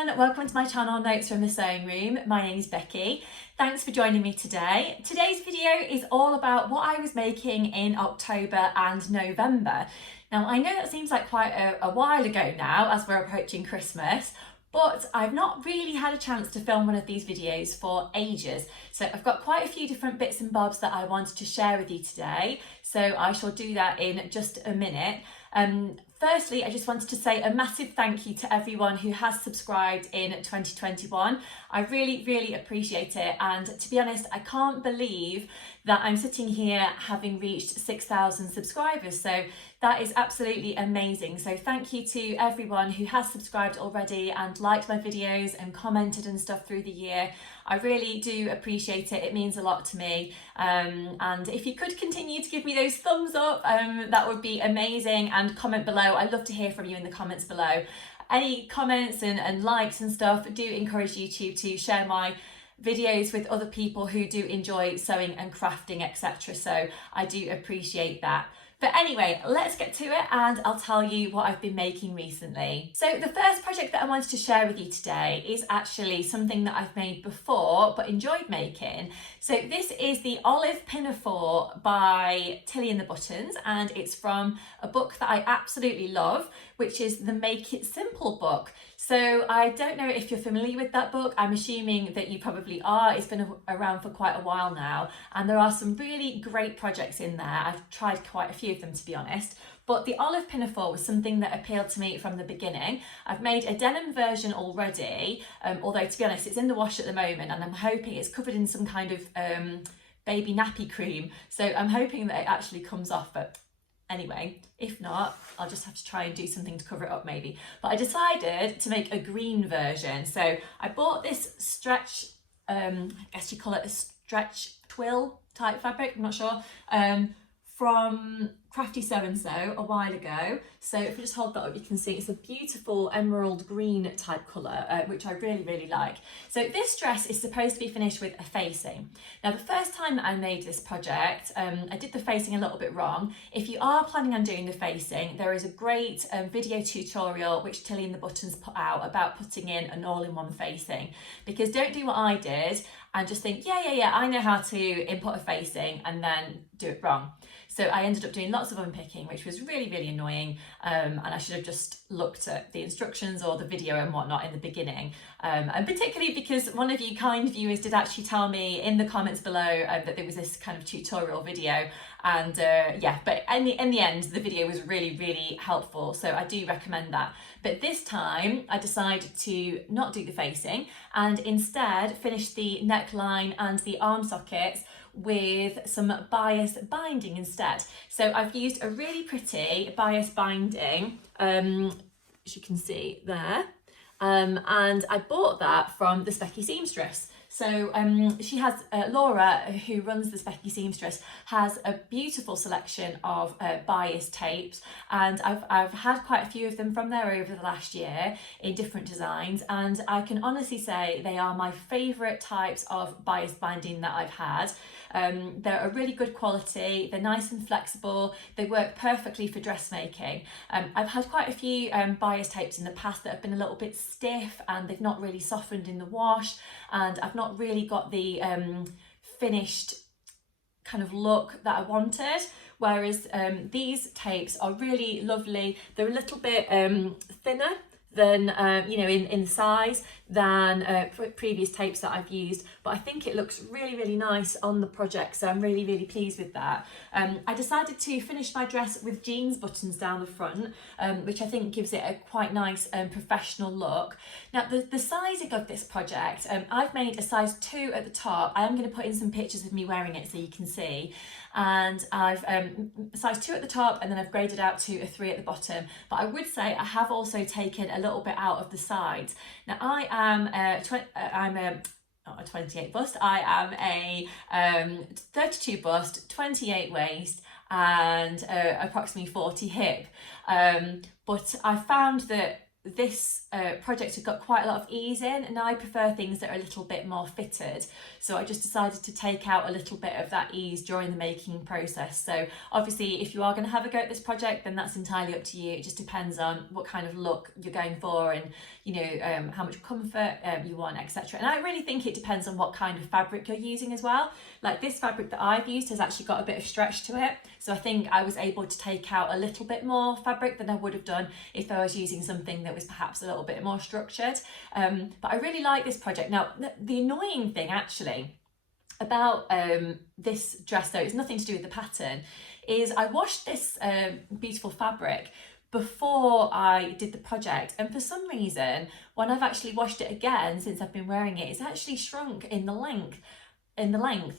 everyone, welcome to my channel Notes from the Sewing Room. My name is Becky. Thanks for joining me today. Today's video is all about what I was making in October and November. Now I know that seems like quite a while ago now as we're approaching Christmas, but I've not really had a chance to film one of these videos for ages. So I've got quite a few different bits and bobs that I wanted to share with you today. So I shall do that in just a minute. Firstly, I just wanted to say a massive thank you to everyone who has subscribed in 2021. I really appreciate it, and to be honest, I can't believe that I'm sitting here having reached 6,000 subscribers, so that is absolutely amazing. So thank you to everyone who has subscribed already and liked my videos and commented and stuff through the year. I really do appreciate it. It means a lot to me. And if you could continue to give me those thumbs up, that would be amazing. And comment below. I'd love to hear from you in the comments below. Any comments and likes and stuff do encourage YouTube to share my videos with other people who do enjoy sewing and crafting, etc. So I do appreciate that. But anyway, let's get to it and I'll tell you what I've been making recently. So the first project that I wanted to share with you today is actually something that I've made before but enjoyed making. So this is the Olive Pinafore by Tilly and the Buttons, and it's from a book that I absolutely love, which is the Make It Simple book. So I don't know if you're familiar with that book. I'm assuming that you probably are. It's been around for quite a while now, and there are some really great projects in there. I've tried quite a few of them, to be honest, but the Olive Pinafore was something that appealed to me from the beginning. I've made a denim version already, although to be honest, it's in the wash at the moment, and I'm hoping it's covered in some kind of baby nappy cream. So I'm hoping that it actually comes off, but anyway, if not, I'll just have to try and do something to cover it up maybe. But I decided to make a green version. So I bought this stretch, I guess you call it a stretch twill type fabric, I'm not sure, from Crafty So and So a while ago. So if we just hold that up, you can see it's a beautiful emerald green type colour, which I really like. So this dress is supposed to be finished with a facing. Now the first time that I made this project, I did the facing a little bit wrong. If you are planning on doing the facing, there is a great video tutorial which Tilly and the Buttons put out about putting in an all-in-one facing, because don't do what I did and just think, yeah, I know how to input a facing and then do it wrong. So I ended up doing lots of unpicking, which was really annoying, and I should have just looked at the instructions or the video and whatnot in the beginning, and particularly because one of you kind viewers did actually tell me in the comments below that there was this kind of tutorial video, and yeah, but in the end the video was really helpful, so I do recommend that. But this time I decided to not do the facing and instead finish the neckline and the arm sockets with some bias binding instead. So I've used a really pretty bias binding, as you can see there, and I bought that from the Becky seamstress. So she has, Laura, who runs the Becky seamstress, has a beautiful selection of bias tapes, and I've had quite a few of them from there over the last year in different designs, and I can honestly say they are my favourite types of bias binding that I've had. They're a really good quality, they're nice and flexible, they work perfectly for dressmaking. I've had quite a few bias tapes in the past that have been a little bit stiff and they've not really softened in the wash, and I've not really got the finished kind of look that I wanted, whereas these tapes are really lovely. They're a little bit thinner than you know, in size than previous tapes that I've used, but I think it looks really nice on the project, so I'm really pleased with that. I decided to finish my dress with jeans buttons down the front, which I think gives it a quite nice professional look. Now the sizing of this project, I've made a size 2 at the top. I am going to put in some pictures of me wearing it so you can see, and I've size 2 at the top, and then I've graded out to a 3 at the bottom. But I would say I have also taken a little bit out of the sides. Now I am not a 28 bust, I am a 32 bust, 28 waist, and approximately 40 hip. But I found that this project had got quite a lot of ease in, and I prefer things that are a little bit more fitted. So I just decided to take out a little bit of that ease during the making process. So obviously if you are going to have a go at this project, then that's entirely up to you. It just depends on what kind of look you're going for, and you know, how much comfort you want, etc. And I really think it depends on what kind of fabric you're using as well. Like this fabric that I've used has actually got a bit of stretch to it, so I think I was able to take out a little bit more fabric than I would have done if I was using something that was perhaps a little bit more structured. But I really like this project. Now the annoying thing actually about this dress, though, it's nothing to do with the pattern, is I washed this beautiful fabric before I did the project, and for some reason when I've actually washed it again since I've been wearing it, it's actually shrunk in the length,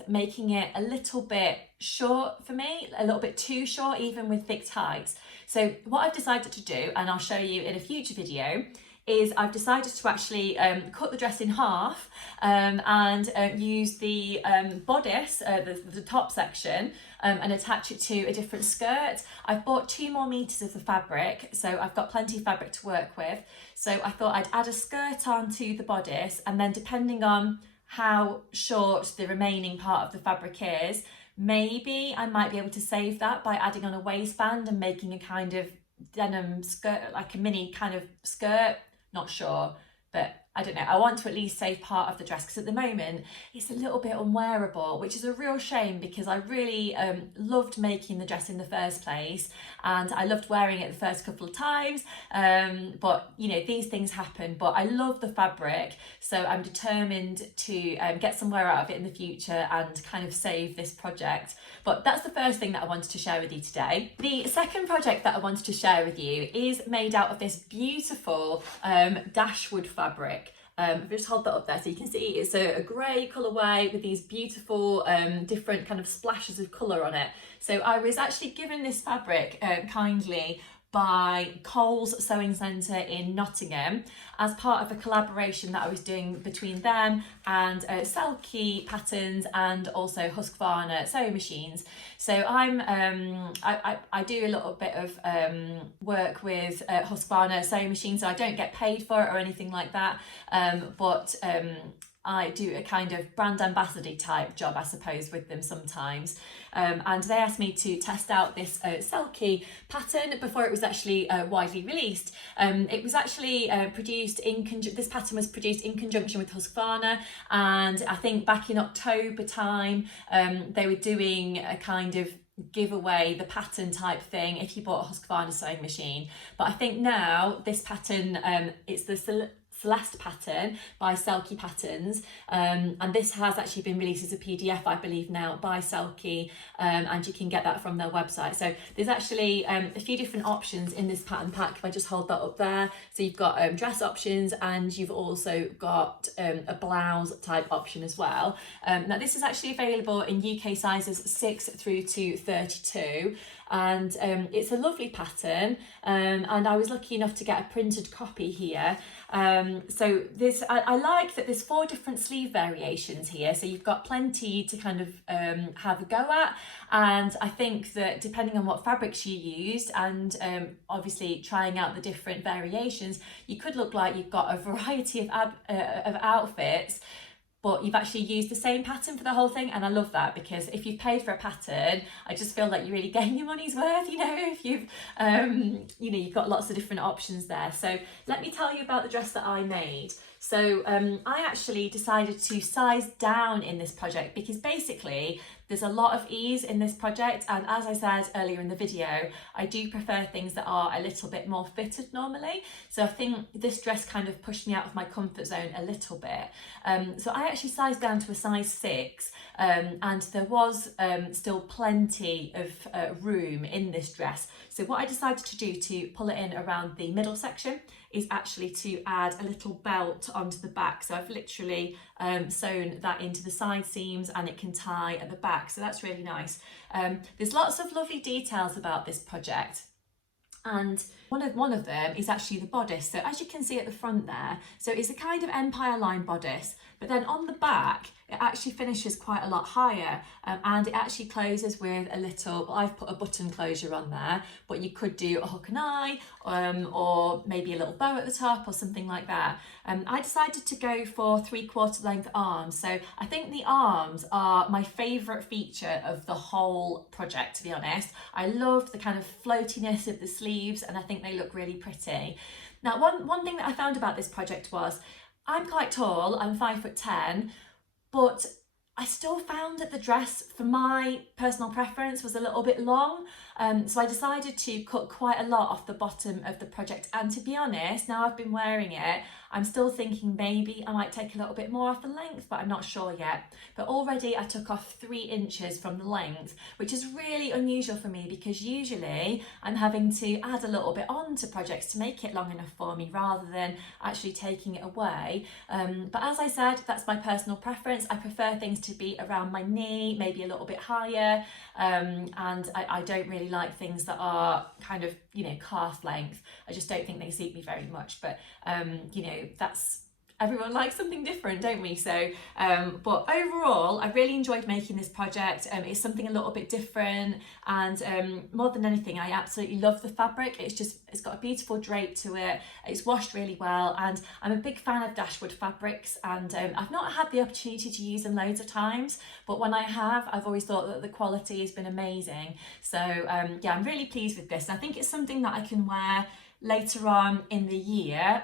making it a little bit short for me, a little bit too short even with thick tights. So what I've decided to do, and I'll show you in a future video, is I've decided to actually cut the dress in half and use the bodice, the top section, and attach it to a different skirt. I've bought 2 more meters of the fabric, so I've got plenty of fabric to work with. So I thought I'd add a skirt onto the bodice, and then depending on how short the remaining part of the fabric is, maybe I might be able to save that by adding on a waistband and making a kind of denim skirt, like a mini kind of skirt. Not sure, but I don't know. I want to at least save part of the dress, because at the moment it's a little bit unwearable, which is a real shame, because I really loved making the dress in the first place, and I loved wearing it the first couple of times, but you know, these things happen. But I love the fabric, so I'm determined to get some wear out of it in the future and kind of save this project. But that's the first thing that I wanted to share with you today. The second project that I wanted to share with you is made out of this beautiful dashwood fabric. Just hold that up there so you can see it's a grey colourway with these beautiful different kind of splashes of colour on it. So I was actually given this fabric kindly by Cole's Sewing Centre in Nottingham as part of a collaboration that I was doing between them and Selkie Patterns and also Husqvarna sewing machines. So I do a little bit of work with Husqvarna sewing machines, so I don't get paid for it or anything like that, but I do a kind of brand ambassador type job, I suppose, with them sometimes. And they asked me to test out this Selkie pattern before it was actually widely released. It was actually produced in this pattern was produced in conjunction with Husqvarna, and I think back in October time they were doing a kind of giveaway, the pattern type thing, if you bought a Husqvarna sewing machine. But I think now this pattern, it's the Celeste pattern by Selkie Patterns, and this has actually been released as a PDF, I believe, now by Selkie, and you can get that from their website. So there's actually a few different options in this pattern pack. If I just hold that up there, so you've got dress options, and you've also got a blouse type option as well. Now this is actually available in UK sizes 6 through to 32, and it's a lovely pattern, and I was lucky enough to get a printed copy here. So this, I like that there's 4 different sleeve variations here, so you've got plenty to kind of have a go at, and I think that depending on what fabrics you used and obviously trying out the different variations, you could look like you've got a variety of outfits, but you've actually used the same pattern for the whole thing. And I love that, because if you've paid for a pattern, I just feel like you're really getting your money's worth, you know, if you've you've got lots of different options there. So let me tell you about the dress that I made. So I actually decided to size down in this project, because basically there's a lot of ease in this project, and as I said earlier in the video, I do prefer things that are a little bit more fitted normally. So I think this dress kind of pushed me out of my comfort zone a little bit. So I actually sized down to a size 6, and there was still plenty of room in this dress. So what I decided to do to pull it in around the middle section is actually to add a little belt onto the back. So I've literally sewn that into the side seams, and it can tie at the back, so that's really nice. There's lots of lovely details about this project. And one of them is actually the bodice. So as you can see at the front there, so it's a kind of empire line bodice, but then on the back, it actually finishes quite a lot higher, and it actually closes with a little, well, I've put a button closure on there, but you could do a hook and eye, or maybe a little bow at the top or something like that. I decided to go for 3/4 length arms. So I think the arms are my favourite feature of the whole project, to be honest. I love the kind of floatiness of the sleeves, and I think they look really pretty. Now, one thing that I found about this project was I'm quite tall, I'm 5'10", but I still found that the dress, for my personal preference, was a little bit long. So I decided to cut quite a lot off the bottom of the project. And to be honest, now I've been wearing it, I'm still thinking maybe I might take a little bit more off the length, but I'm not sure yet. But already I took off 3 inches from the length, which is really unusual for me because usually I'm having to add a little bit on to projects to make it long enough for me rather than actually taking it away. But as I said, that's my personal preference. I prefer things to be around my knee, maybe a little bit higher, and I don't really like things that are kind of, you know, calf length. I just don't think they suit me very much, but you know, that's, everyone likes something different, don't we? So but overall I really enjoyed making this project. It's something a little bit different, and more than anything I absolutely love the fabric. It's got a beautiful drape to it, it's washed really well, and I'm a big fan of Dashwood fabrics, and I've not had the opportunity to use them loads of times, but when I have, I've always thought that the quality has been amazing. So yeah, I'm really pleased with this, and I think it's something that I can wear later on in the year,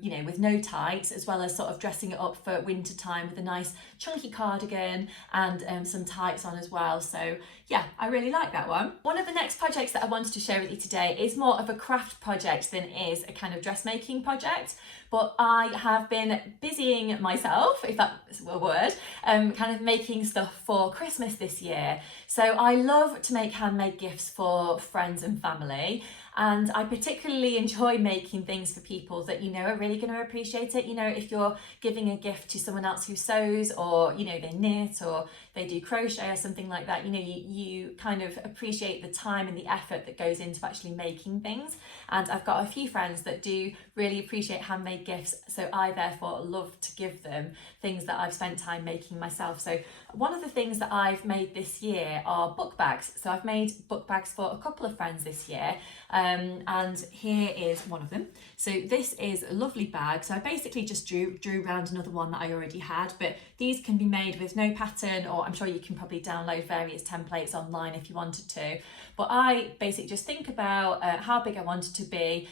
you know, with no tights, as well as sort of dressing it up for winter time with a nice chunky cardigan and some tights on as well. So yeah, I really like that one. One of the next projects that I wanted to share with you today is more of a craft project than it is a kind of dressmaking project, but I have been busying myself, if that's a word, kind of making stuff for Christmas this year. So I love to make handmade gifts for friends and family, and I particularly enjoy making things for people that you know are really going to appreciate it. You know, if you're giving a gift to someone else who sews, or you know, they knit or they do crochet or something like that, you know, you kind of appreciate the time and the effort that goes into actually making things. And I've got a few friends that do really appreciate handmade gifts, so I therefore love to give them things that I've spent time making myself. So one of the things that I've made this year are book bags. So I've made book bags for a couple of friends this year, and here is one of them. So this is a lovely bag. So I basically just drew around another one that I already had, but these can be made with no pattern, or I'm sure you can probably download various templates online if you wanted to. But I basically just think about how big I want it to be,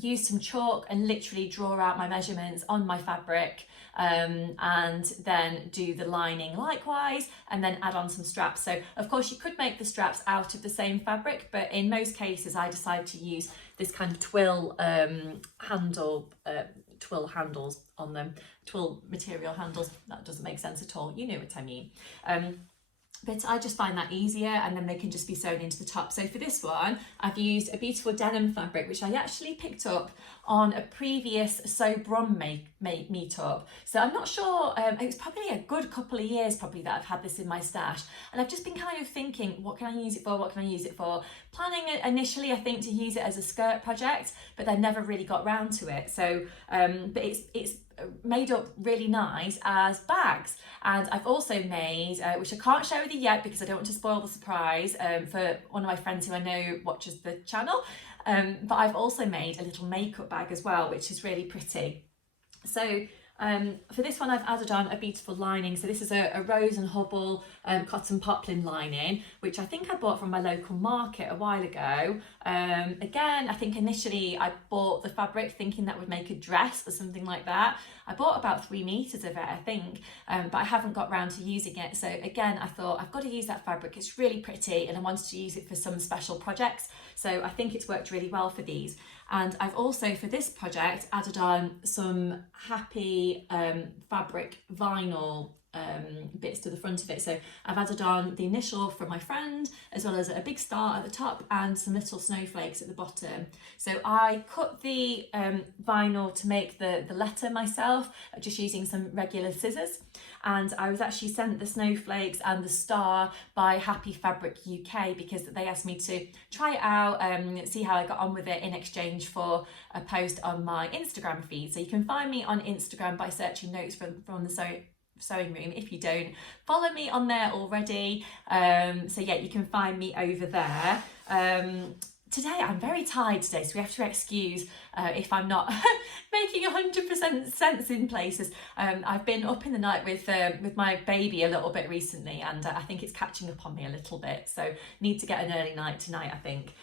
use some chalk and literally draw out my measurements on my fabric, and then do the lining likewise, and then add on some straps. So of course you could make the straps out of the same fabric, but in most cases I decided to use this kind of twill twill handles on them, twill material handles. That doesn't make sense at all, you know what I mean. But I just find that easier, and then they can just be sewn into the top. So for this one, I've used a beautiful denim fabric, which I actually picked up on a previous Sew Brum meetup. So I'm not sure, it was probably a good couple of years probably that I've had this in my stash. And I've just been kind of thinking, what can I use it for? What can I use it for? Planning initially, I think, to use it as a skirt project, but then never really got round to it. So, but it's made up really nice as bags. And I've also made, which I can't share with you yet because I don't want to spoil the surprise for one of my friends who I know watches the channel, but I've also made a little makeup bag as well, which is really pretty. So for this one I've added on a beautiful lining. So this is a Rose and Hubble cotton poplin lining, which I think I bought from my local market a while ago. Again, I think initially I bought the fabric thinking that would make a dress or something like that. I bought about 3 meters of it, I think, but I haven't got round to using it. So again, I thought I've got to use that fabric. It's really pretty, and I wanted to use it for some special projects. So I think it's worked really well for these. And I've also, for this project, added on some Happy fabric vinyl bits to the front of it. So I've added on the initial from my friend, as well as a big star at the top and some little snowflakes at the bottom. So I cut the vinyl to make the letter myself, just using some regular scissors. And I was actually sent the snowflakes and the star by Happy Fabric UK because they asked me to try it out, see how I got on with it in exchange for a post on my Instagram feed. So you can find me on Instagram by searching Notes from the Sewing Room if you don't follow me on there already. So yeah, you can find me over there. Today I'm very tired today, so we have to excuse if I'm not making 100% sense in places. I've been up in the night with my baby a little bit recently, and I think it's catching up on me a little bit, so need to get an early night tonight, I think.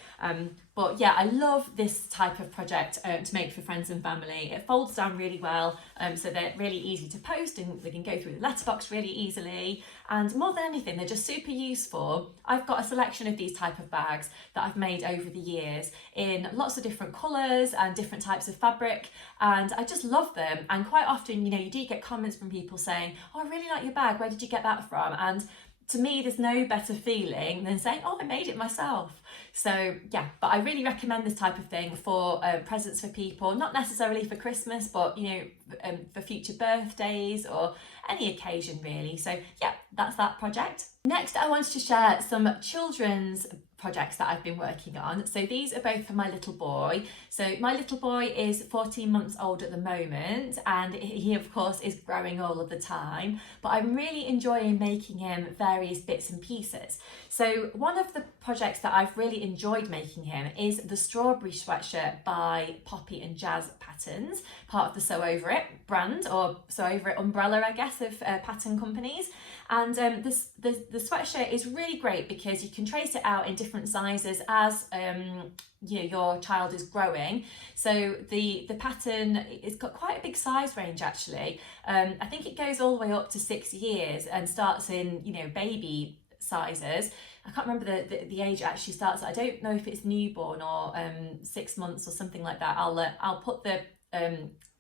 But yeah, I love this type of project to make for friends and family. It folds down really well, so they're really easy to post and they can go through the letterbox really easily. And more than anything, they're just super useful. I've got a selection of these type of bags that I've made over the years in lots of different colours and different types of fabric, and I just love them. And quite often, you know, you do get comments from people saying, oh, I really like your bag, where did you get that from? And to me, there's no better feeling than saying, oh, I made it myself. So yeah, but I really recommend this type of thing for presents for people, not necessarily for Christmas, but you know, for future birthdays or any occasion really. So yeah, that's that project. Next, I wanted to share some children's projects that I've been working on. So these are both for my little boy. So my little boy is 14 months old at the moment, and he of course is growing all of the time, but I'm really enjoying making him various bits and pieces. So one of the projects that I've really enjoyed making him is the strawberry sweatshirt by Poppy and Jazz Patterns, part of the Sew Over It brand, or Sew Over It umbrella, I guess, of pattern companies. And the sweatshirt is really great because you can trace it out in different sizes as you know, your child is growing. So the pattern, it's got quite a big size range actually. I think it goes all the way up to 6 years and starts in, you know, baby sizes. I can't remember the age it actually starts. I don't know if it's newborn or 6 months or something like that. I'll put the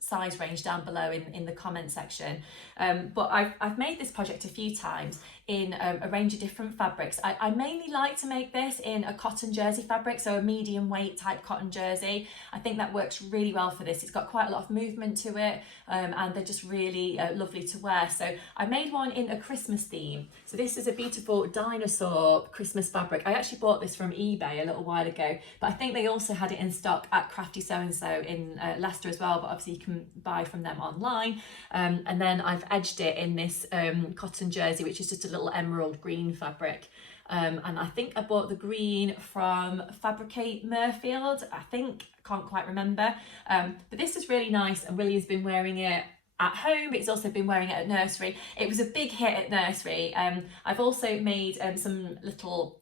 size range down below in the comment section. But I've made this project a few times in a range of different fabrics. I mainly like to make this in a cotton jersey fabric, so a medium weight type cotton jersey. I think that works really well for this. It's got quite a lot of movement to it, and they're just really lovely to wear. So I made one in a Christmas theme. So this is a beautiful dinosaur Christmas fabric. I actually bought this from eBay a little while ago, but I think they also had it in stock at Crafty So-and-So in Leicester as well, but obviously you can buy from them online. And then I've edged it in this cotton jersey, which is just a little emerald green fabric. And I think I bought the green from Fabricate Murfield, I think, I can't quite remember. But this is really nice, and William's been wearing it at home, but he's also been wearing it at nursery. It was a big hit at nursery. I've also made some little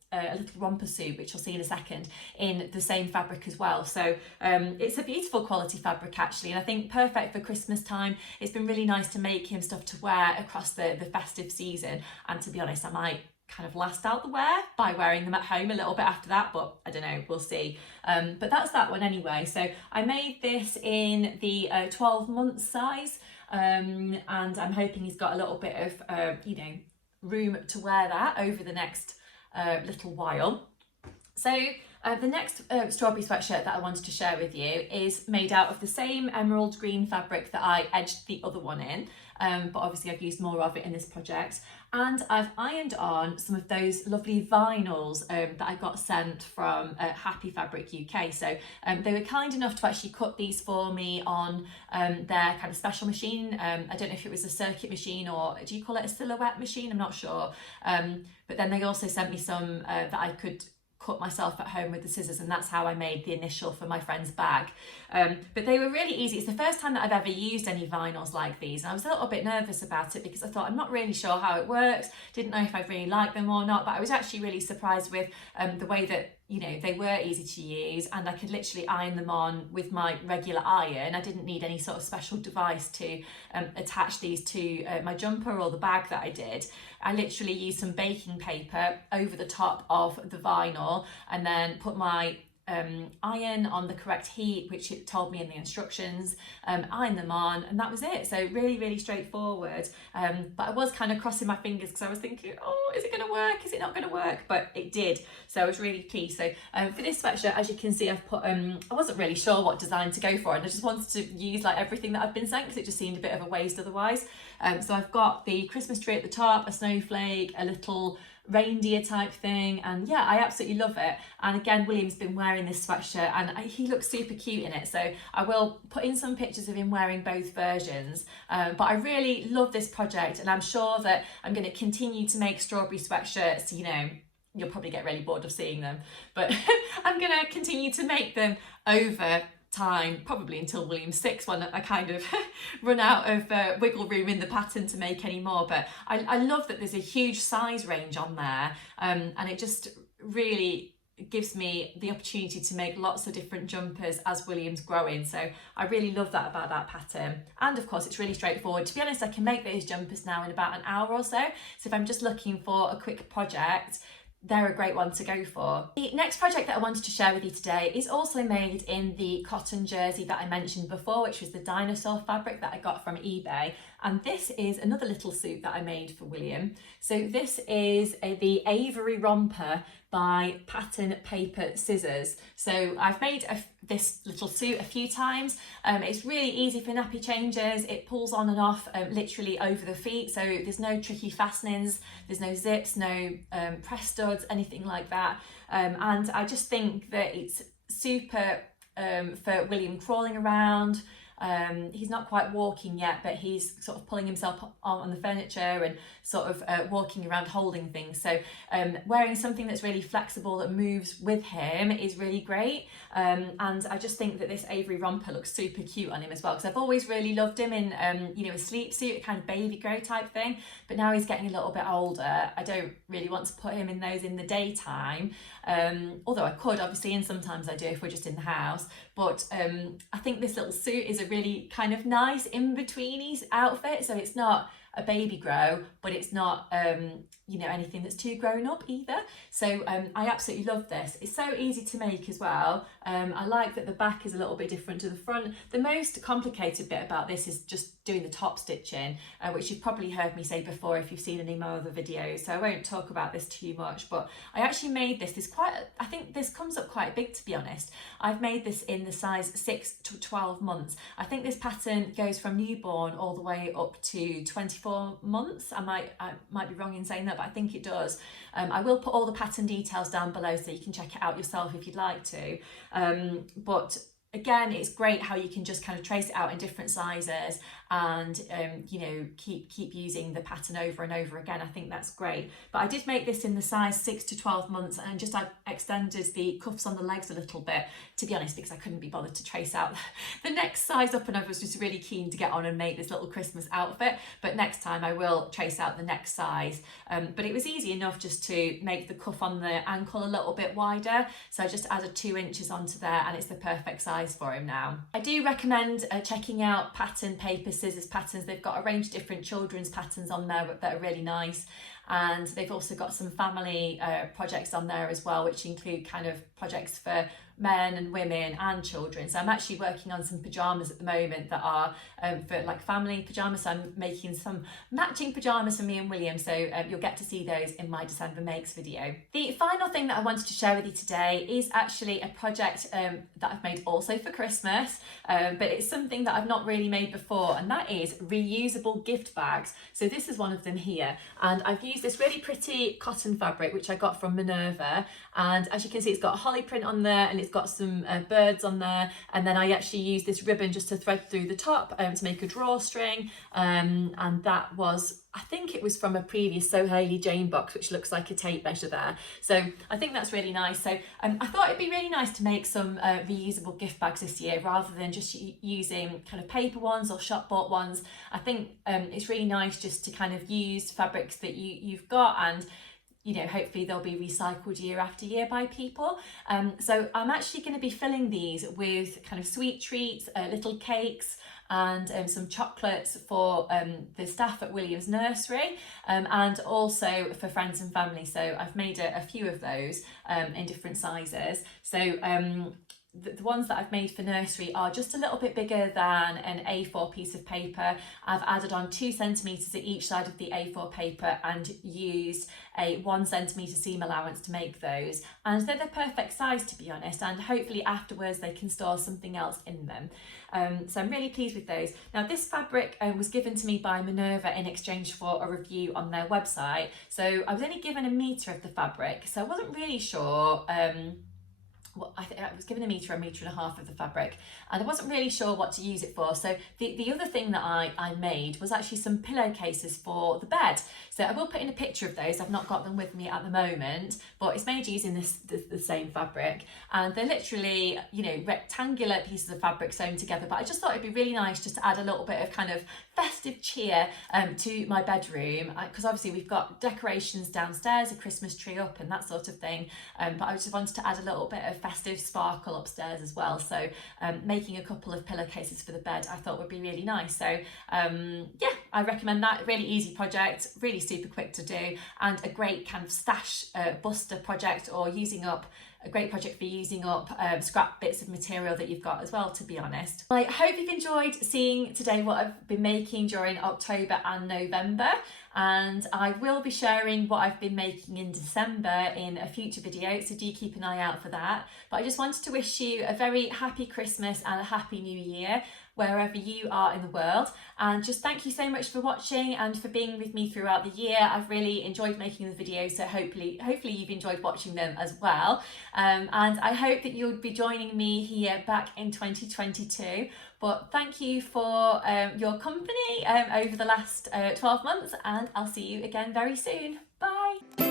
romper suit, which you'll see in a second, in the same fabric as well. So it's a beautiful quality fabric actually, and I think perfect for Christmas time. It's been really nice to make him stuff to wear across the festive season, and to be honest, I might kind of last out the wear by wearing them at home a little bit after that, but I don't know, we'll see. But that's that one anyway. So I made this in the 12 month size, and I'm hoping he's got a little bit of you know, room to wear that over the next little while. So the next strawberry sweatshirt that I wanted to share with you is made out of the same emerald green fabric that I edged the other one in, but obviously I've used more of it in this project, and I've ironed on some of those lovely vinyls that I got sent from Happy Fabric UK. So they were kind enough to actually cut these for me on their kind of special machine. I don't know if it was a circuit machine, or do you call it a silhouette machine? I'm not sure. But then they also sent me some that I could cut myself at home with the scissors, and that's how I made the initial for my friend's bag. But they were really easy. It's the first time that I've ever used any vinyls like these, and I was a little bit nervous about it because I thought, I'm not really sure how it works, didn't know if I really liked them or not, but I was actually really surprised with the way that, you know, they were easy to use, and I could literally iron them on with my regular iron. I didn't need any sort of special device to attach these to my jumper or the bag that I did. I literally used some baking paper over the top of the vinyl, and then put my iron on the correct heat, which it told me in the instructions, iron them on, and that was it. So really straightforward. But I was kind of crossing my fingers because I was thinking, oh, is it going to work? Is it not going to work? But it did. So I was really pleased. So for this sweatshirt, as you can see, I've put, I wasn't really sure what design to go for, and I just wanted to use like everything that I've been sent because it just seemed a bit of a waste otherwise. So I've got the Christmas tree at the top, a snowflake, a little reindeer type thing, and yeah, I absolutely love it. And again, William's been wearing this sweatshirt and he looks super cute in it, so I will put in some pictures of him wearing both versions. But I really love this project, and I'm sure that I'm going to continue to make strawberry sweatshirts. You know, you'll probably get really bored of seeing them, but I'm going to continue to make them over time, probably until William's 6, when I kind of run out of wiggle room in the pattern to make any more. But I love that there's a huge size range on there, and it just really gives me the opportunity to make lots of different jumpers as William's growing. So I really love that about that pattern. And of course, it's really straightforward. To be honest, I can make those jumpers now in about an hour or so. So if I'm just looking for a quick project, they're a great one to go for. The next project that I wanted to share with you today is also made in the cotton jersey that I mentioned before, which was the dinosaur fabric that I got from eBay. And this is another little suit that I made for William. So this is the Avery romper by Pattern Paper Scissors. So I've made this little suit a few times. It's really easy for nappy changes. It pulls on and off literally over the feet, so there's no tricky fastenings, there's no zips, no press studs, anything like that. And I just think that it's super for William crawling around. He's not quite walking yet, but he's sort of pulling himself on the furniture and sort of walking around holding things. So wearing something that's really flexible that moves with him is really great. And I just think that this Avery romper looks super cute on him as well, because I've always really loved him in you know, a sleep suit, a kind of baby grow type thing. But now he's getting a little bit older, I don't really want to put him in those in the daytime. Although I could obviously, and sometimes I do if we're just in the house. But I think this little suit is a really kind of nice in-betweenies outfit. So it's not a baby grow, but it's not you know, anything that's too grown up either. So I absolutely love this. It's so easy to make as well. I like that the back is a little bit different to the front. The most complicated bit about this is just doing the top stitching, which you've probably heard me say before if you've seen any of my other videos, so I won't talk about this too much. But I actually made this quite, I think this comes up quite big, to be honest. I've made this in the size 6 to 12 months. I think this pattern goes from newborn all the way up to 24 months. I might be wrong in saying that, but I think it does. I will put all the pattern details down below so you can check it out yourself if you'd like to. But again, it's great how you can just kind of trace it out in different sizes and you know, keep using the pattern over and over again. I think that's great. But I did make this in the size 6 to 12 months, and just I extended the cuffs on the legs a little bit, to be honest, because I couldn't be bothered to trace out the next size up, and I was just really keen to get on and make this little Christmas outfit. But next time I will trace out the next size. But it was easy enough just to make the cuff on the ankle a little bit wider, so I just added 2 inches onto there, and it's the perfect size for him now. I do recommend checking out Pattern Paper Scissors patterns. They've got a range of different children's patterns on there that are really nice, and they've also got some family projects on there as well, which include kind of projects for men and women and children. So I'm actually working on some pajamas at the moment that are for like family pajamas. So I'm making some matching pajamas for me and William, so you'll get to see those in my December makes video. The final thing that I wanted to share with you today is actually a project that I've made also for Christmas, but it's something that I've not really made before, and that is reusable gift bags. So this is one of them here, and I've used this really pretty cotton fabric which I got from Minerva, and as you can see, it's got a holly print on there, and it's got some birds on there, and then I actually used this ribbon just to thread through the top to make a drawstring, and that was, I think it was from a previous So Hayley Jane box, which looks like a tape measure there. So I think that's really nice. So I thought it'd be really nice to make some reusable gift bags this year, rather than just using kind of paper ones or shop bought ones. I think it's really nice just to kind of use fabrics that you've got, and you know, hopefully they'll be recycled year after year by people. So I'm actually going to be filling these with kind of sweet treats, little cakes, and some chocolates for the staff at William's Nursery, and also for friends and family. So I've made a few of those in different sizes. So the ones that I've made for nursery are just a little bit bigger than an A4 piece of paper. I've added on 2 centimetres at each side of the A4 paper and used a 1 centimetre seam allowance to make those. And they're the perfect size, to be honest, and hopefully afterwards they can store something else in them. So I'm really pleased with those. Now this fabric was given to me by Minerva in exchange for a review on their website. So I was only given a metre of the fabric, so I wasn't really sure well, I was given a metre and a half of the fabric, and I wasn't really sure what to use it for. So the other thing that I made was actually some pillowcases for the bed. So I will put in a picture of those. I've not got them with me at the moment, but it's made using the same fabric, and they're literally, you know, rectangular pieces of fabric sewn together. But I just thought it'd be really nice just to add a little bit of kind of festive cheer to my bedroom, because obviously we've got decorations downstairs, a Christmas tree up and that sort of thing, but I just wanted to add a little bit of festive sparkle upstairs as well. So making a couple of pillowcases for the bed I thought would be really nice. So yeah, I recommend that. Really easy project, really super quick to do, and a great kind of stash buster project, or a great project for using up scrap bits of material that you've got as well, to be honest. I hope you've enjoyed seeing today what I've been making during October and November, and I will be sharing what I've been making in December in a future video, so do keep an eye out for that. But I just wanted to wish you a very happy Christmas and a happy new year wherever you are in the world, and just thank you so much for watching and for being with me throughout the year. I've really enjoyed making the videos, so hopefully you've enjoyed watching them as well, and I hope that you'll be joining me here back in 2022. But thank you for your company over the last 12 months, and I'll see you again very soon. Bye.